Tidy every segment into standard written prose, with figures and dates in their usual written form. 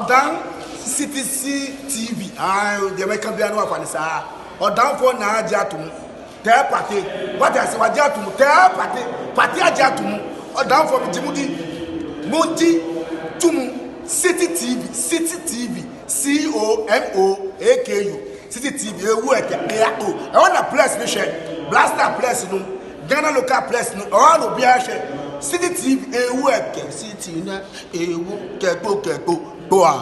Odan CTC TV. The American Biano of Anissa. Odan for na Jatum. Tell party. What I say, what Jatum? Tell party. Party Jatum. Odan for Jimudi. Mundi Tum. City TV. City TV. COMOAKU. City TV. I want a place mission. Blaster place no. Ghana local place no. All the beer City TV. City na. Keko.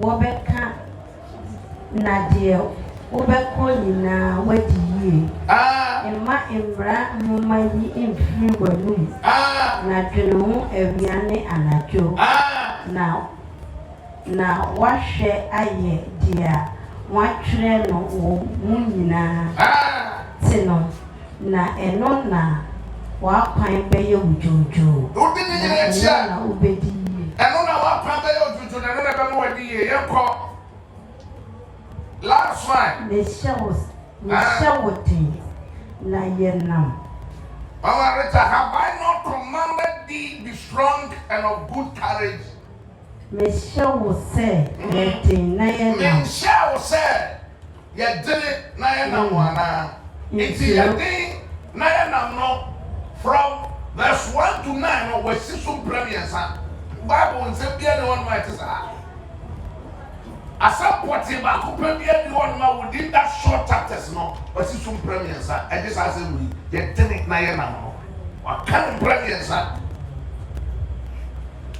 Wobeka na deɛ wobɛkɔ nyinaa wadi yie. Emma embra nhoma yi mfiri w'anum. Na dwene ho awia ne anadwo. Na wahwɛ ayɛ deɛ watwerɛ no wɔ mu nyinaa. Te no na ɛno na wakwan bɛyɛ wodwoodwoo. Na wobɛdi yie. Ɛno na wakwan bɛyɛ wodwoodwoo na ɛno na ɛbɛma wadi yie. Yɛnkɔ. Last one. Mehyɛ wo den na yɛnam. Mama Rita, have I not commanded thee be strong and of good courage? Mehyɛ wo sɛ yɛden na yɛnam. Mehyɛ wo sɛ yɛden na yɛnam wana. Nti yɛden na yɛnam no from verse 1 to 9 no wɔsi so mprɛmiɛnsa. Bible nsɛm bia ne wɔn ma ɛte saa. Asɛm pɔte baako pɛ bia ne wɔn ma within that short chapters no wɔsi so mprɛmiɛnsa. Ɛgye saa asɛm yi yɛden na yɛnam no. Waka mprɛmiɛnsa.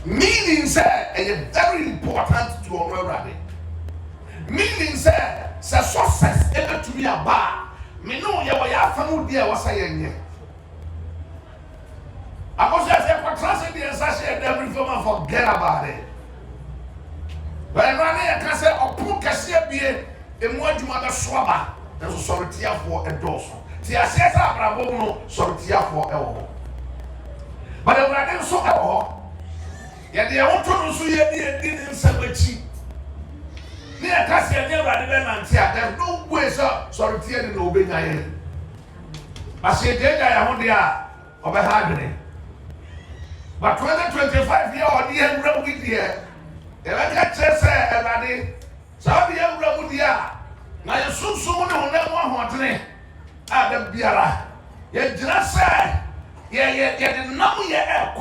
Meaning say it's very important to already. Meaning say success ever to me about me know you were your family dear was saying. I was just a trust in the associate every film and forget about it. But I can say or put Cassia be a more to mother swabber. There's a sorry tear for a dorsal. Tia says Abraham, sorry tear for elbow. But I didn't so elbow. Yet the old one so ye didn't say which near Cassia never and there's no way, sir. Sorry, tear in obeying I am. I say, dear, I want the of a hardening. But 2025 year or the end road with the air. If I catch say, everybody, so the end road with the air. Now you soon will never want to add the beer. Yet just say, yeah, the number ye air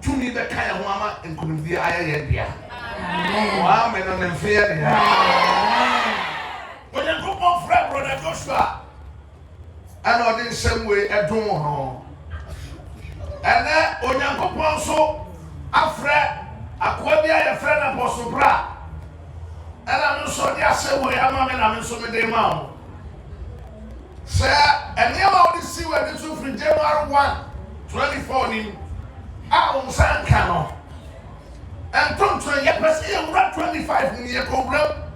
to me the kind of mama and couldn't be I. Wow, men on them fear. When you go on friend, brother Joshua, I know the same way I don't know. And then when you go on so, a friend, a friend Apostle Prah. And I'm so the same way I'm so many mouth. Sir, and you already see where this is from January 1, 2014. I won't sign canon. And don't try your person, 25 in your program.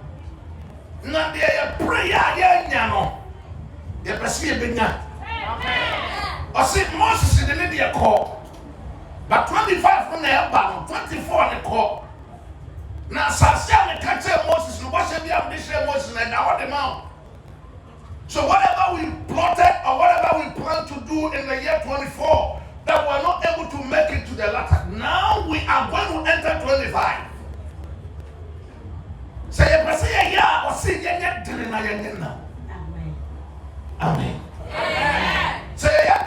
Not there, prayer, yeah, your person, or see Moses in the Lydia call. But 25 from the bottom, 24 on the call. Now, Sasha, the catcher Moses, who was a this year Moses, and now the mount. So, whatever we plotted or whatever we plan to do in the year 24, that we're not able to make it to the latter. Now we are going to enter 25. Say a person, yeah, or see, yeah, now. Amen. Say, yeah,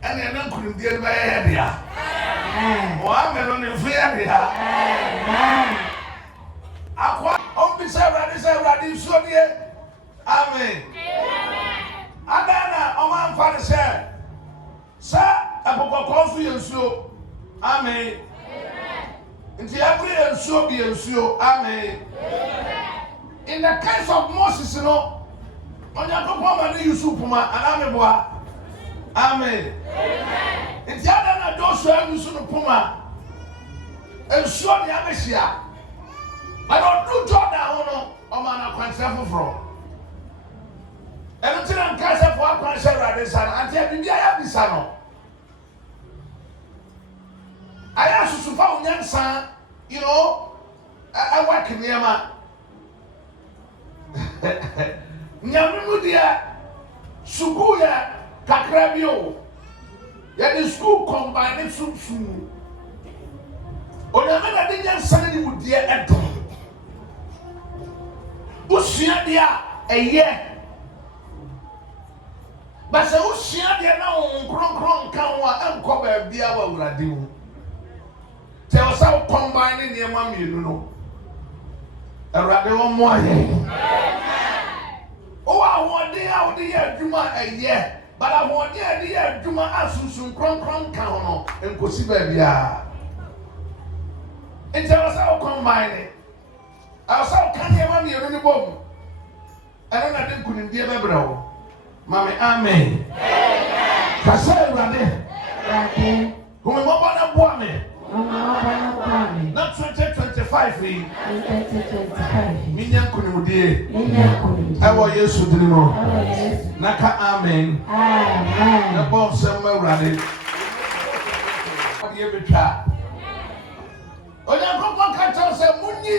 and then I couldn't get my area. One man on the fear. I quite only say, Amen. Adana, Oman Father said, Sir, I will call for you, so Amen. Into every and so be and so, Amen. In the case of Moses, you know, on your company, you superman, and I'm a boy. Amen. In the other, those who have you soon puma, and so the Amesia. I don't do Jordan, Oman, I can't suffer from. And until I'm cancer for our concern at this time, until I have this son. I asked to found young son, you know, I work in Yama. Nyamudia, Sukuya, Kakrabio, yet the school combined soon. Onamana didn't suddenly would dear at Usia, a year. But so Usia, now, Cron can cover beer will I do. Tell us how combining your mommy, you know. A rather more. Oh, I want the out the year, Juma a year, but I want the idea, Juma Asun, Cron count and Cosibia. It's our combine. Our South Kanye Mammy on the bomb. I don't know, couldn't be a bro. Mammy, amen. Castle Rade. Who will not want me? Not 2025. 2025. Minion couldn't be. I want you to do. Naka, amen. Amen. The bomb somewhere Rade. What do you try? Onyankopon ka tell say munyi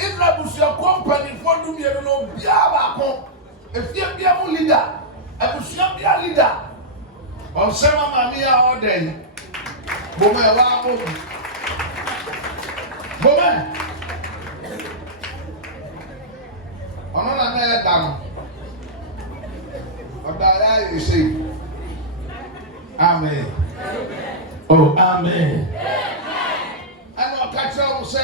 Israel company for do me no bia ba ko efie bia mu leader abusua bia leader on sema mami a order bo me wa bo me ono na na da no oda ya say amen. Oh, amen. I know catch up say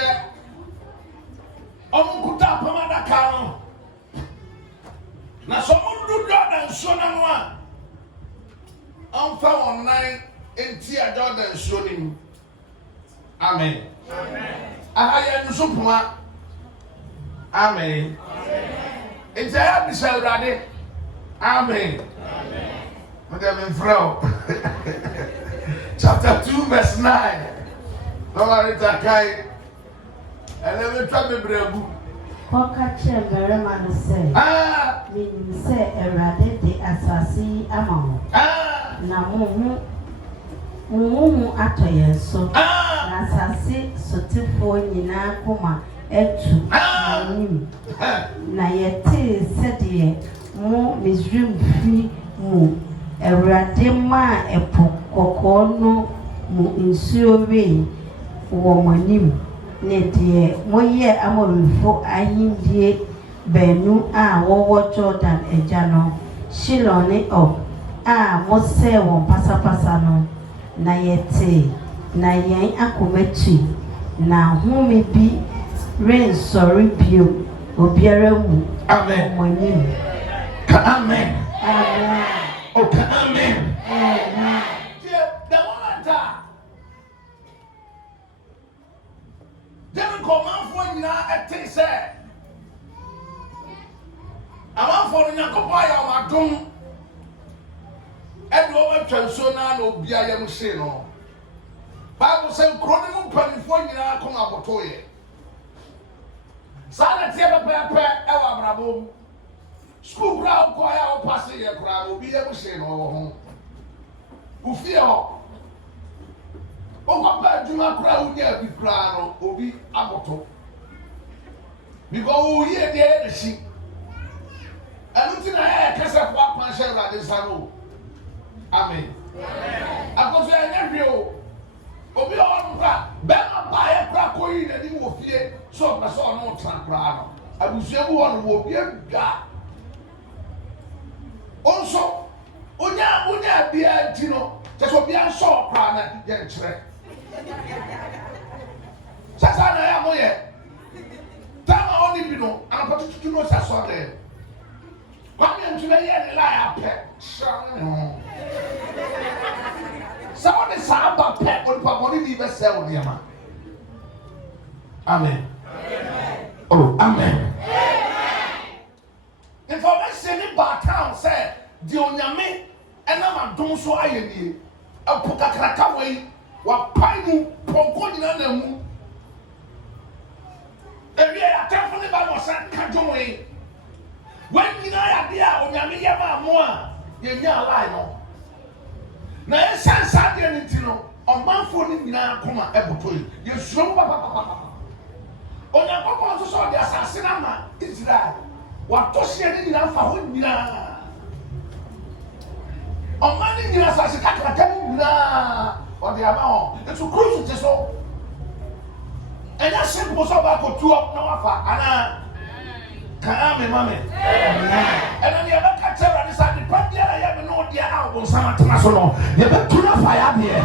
Omukuta pamada kano. Na someone do Jordan so na no a fa online enti a Jordan so ni. Amen. Amen. Ahaya nso poma. Amen. Enti ya bisa urade. Amen. Amen. Madam Frau. Chapter 2 verse 9. Lord, it's a guy. And let me try to break. Kokache mere man say. Meaning say erade de asasi amamo. Na mumu atoye so. Na asasi sotifo nyina koma etu anim. Na yete sede mu Misrim fi mu erade ma epo kokono mu nsuo we wo manim ne de moye amorifo ahindie benu a wo Jordan eja no Shiloni o a mo se won pasapasa no na yete na yen akometu na home bi rain sorry bio obiara mu amen manim ka amen amen o ka amen amen. Then command for you now at say. I want for the Yakopaya or Madum. Edward Chansona no Bia Musino. Bible says, Chronicle penny for you now come up to you. Sana Tia Pepper, Ewa Brabo. School crowd choir or passing your crowd will be able to say no home. Who fear? O papa juma kura wo dia bi kura no obi aboto because wo here dey the shi anu ti na kasa kwa pansha la de sano amen akoso ya nyahwe o obi o nkra be ma ba ye kura ko yi na ni wo fie so na so no tra kura no abusua bu won wo bi adwa onso onya bia ti no je so bia so kura na ye nkyere sasa na ya moye tama oni bino anapatu tutu no sasa de kwani ntule ye ne la ya pe shan sawo de samba pe on pa boni ni be se on yama amen oh amen information ni ba town say di onyame enama don so ayeni apuka kraka we wa paimu ponko nyina na mu ewie atafo ne ba mo san kajowe wan nyina ya dia onyame ye ma mo a ye nya alai no na ye sansa de ni ti no omanfo ni nyina akoma eboto ye suro papa onyakoko so so de asase na ma Israel wa to hye ni nyina fa ho nyina omani nyina asase kakaka ni nyina on the amount it's crucial to so and that simple so ba ko tu up na wafa ana ka ame mame and then you have catch her this at the part there ya me no dia a won sama tena so no you be tuna fire there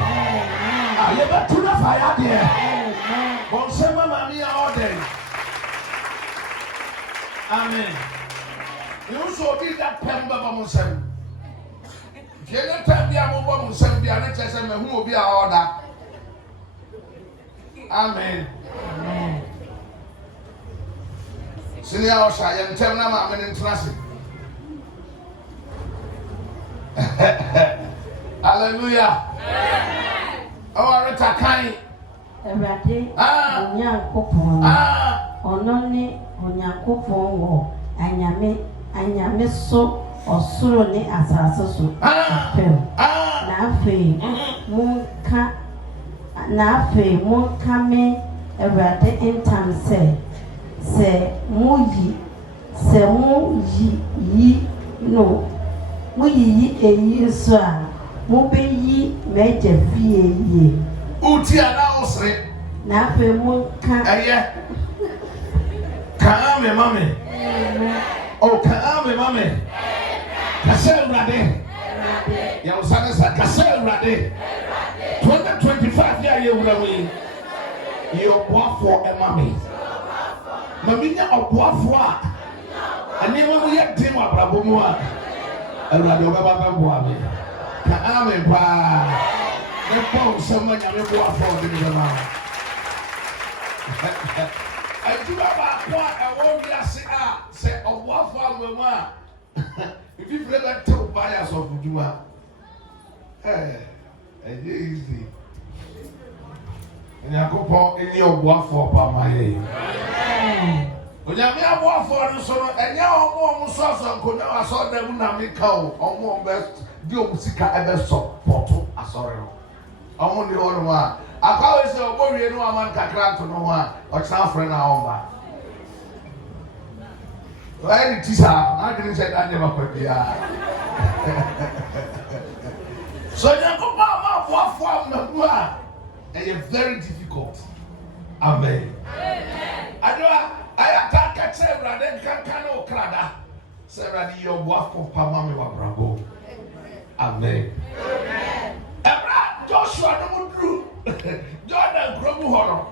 you be tuna fire there on sama mami all day amen you so be that pemba ba mo sem Jene tabia mo bo musem bia na chese me hu obi a order. Amen. Senior Osha, and tell them I'm an interesting. Hallelujah. Oh, Rita Kai. Everybody, Ononi, Onyankopon, Anyame so, or Suroni as a so. Nafe, Monka me, everybody in time say, Muyi, say, Muyi, no, Muyi, a year, sir, Mubi, major V. Uti announced Nafe, Monka, Kaame mame. Oh, Kaame mame. Kasel Rade. Yausana sa Kasel Rade. 2025 year you will win. You walk for a mame. Mamina of Wafwa. And you will yet team of Rabumua. And Radova Buami. Kaame pa. The phone someone you walk for the mama. I do about what I won't say of what for if you never tell buyers of Juma, easy. And I go for any of what for my head. When you have what for the son, and you are more source of Kuna, I saw them when cow, or more best, do Musica ever saw, Porto, I saw it. I want the other one. I call it a warrior, no man can grant to no one, or some friend our why did teacher? I didn't say I never could be. So you go back what form and you're very difficult. Amen. I attack at Sarah, then can crada. Sarah, your wife for Pamami wa Bravo. Amen. Joshua no true. Jordan Grogu Horror.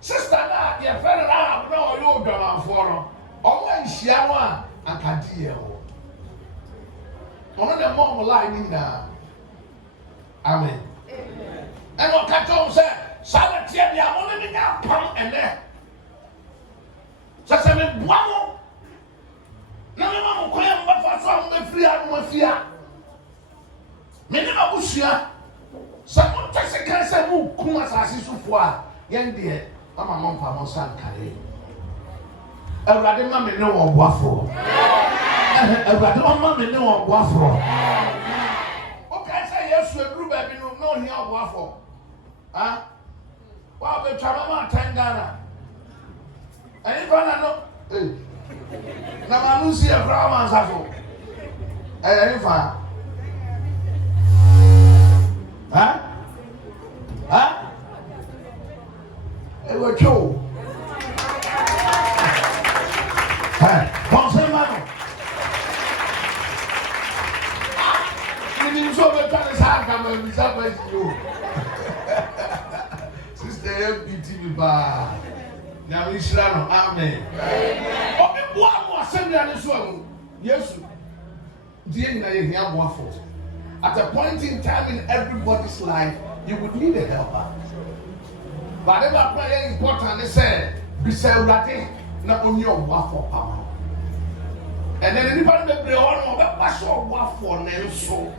Sister, that your friend and I have no you drama for. Ọmọ ìṣíà wọn àkàdí ẹ̀ wọ̀. Ọ̀nà dẹ̀ mọ́ ọmọ láì ní nà. Amen. Ẹnu ọ̀ka tó ń sẹ́, sálẹ̀ tiẹ̀ di àwọn onímọ̀ ní apam ẹ̀nẹ́. Sẹ̀sẹ̀ mi bu àwọn. Na mi máa mú kọ́ yẹn mo bá fa so àwọn bẹ firi àwọn bẹ firi à. Mi ní ma bú sùá. Sàmú tẹ̀sí kẹ́sẹ̀ mú kún asase sùfọ́ à. Yẹn deɛ, mama mọ̀ mpa mọ̀ sá nkàlẹ́. Everybody, mammy, no one waffle. Everybody, mammy, no one waffle. Okay, say yes to a group, baby, no here waffle. Huh? Well, the Chamama Tangana. And if I know, now I don't see a grandma's apple. And if I, huh? It was true. Pensez maintenant. Il nous a fait ça quand même, ça va être yo. Sister, petit biba. Now Israel, amen. Obi boa mo assembly ani so amu. Yesu. Die na ye hia boa for. At a point in time in everybody's life, you would need a helper. But ever prayer important, they say, be say na only a waffle power. And then anybody may pray on that pass or waffle and so.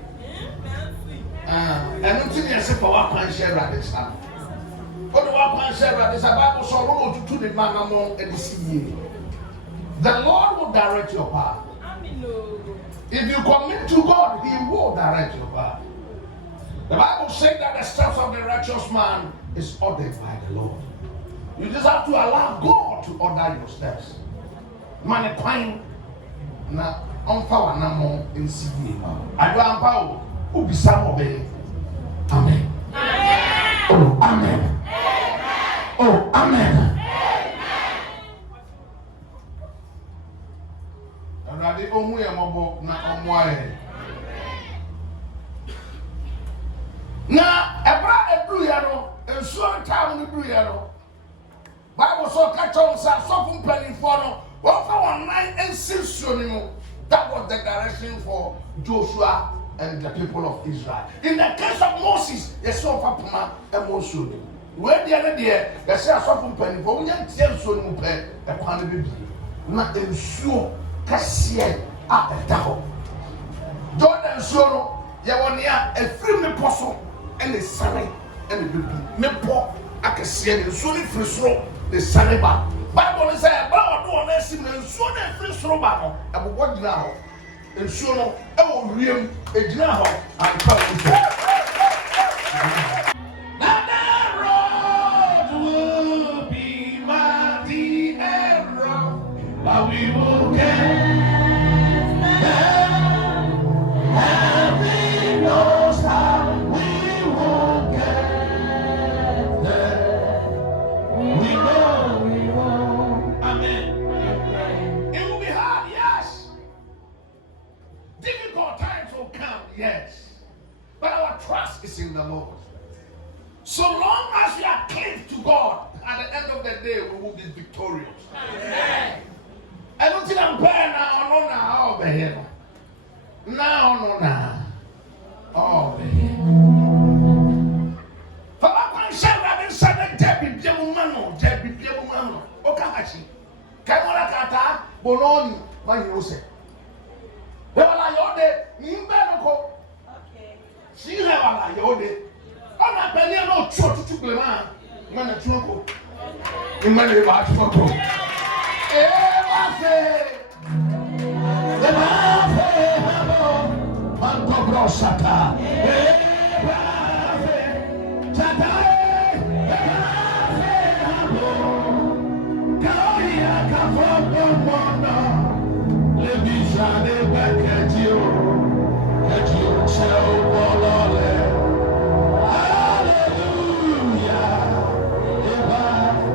And until you say for what can share at this time. What do I can share at this Bible so roll to the man among and the the Lord will direct your path. If you commit to God, He will direct your path. The Bible says that the steps of the righteous man is ordered by the Lord. You just have to allow God to order your steps. Man, quine na on power na more in CD. I don't power who be some of it. Amen. Oh, amen. Oh, amen. And I did only a mobile na on wire. Now, a brother blue yellow, and so time in the blue yellow. Bible so catch on so from penny for no. One for 9 and 6 that was the direction for Joshua and the people of Israel. In the case of Moses, they saw Papa and Moshe. Where the other day, they say so from penny for one 10 so a pan baby. na nsuo kɛseɛ a ɛda hɔ Jordan nsuo no yɛwɔ nea ɛfiri mmepɔ so ɛna esane ɛna bebu mmepɔ akɛseɛ ne nsuo no firi soro na esane ba Bible no sɛ ɛbɛrɛ ɔdo wɔn ɛsim na nsuo no ɛfiri soro ba no ɛbobɔ gyina hɔ nsuo no ɛwɔ wiem egyina hɔ anka nsuo. But we will get there. Heaven knows how we will get there. We know we will. Amen. It will be hard, yes. Difficult times will come, yes. But our trust is in the Lord. So long as we are close to God, at the end of the day, we will be victorious. Amen. I don't think I'm paying now, over here. Now, over here. For I said, I've been saying, Debbie, Piamano, Okahashi, Kamala Kata, Bologna, my Yose. They were like your day, in Benoko. She never like your day. I'm not paying no church to Gleman, man, a truco. In my about photo. Sata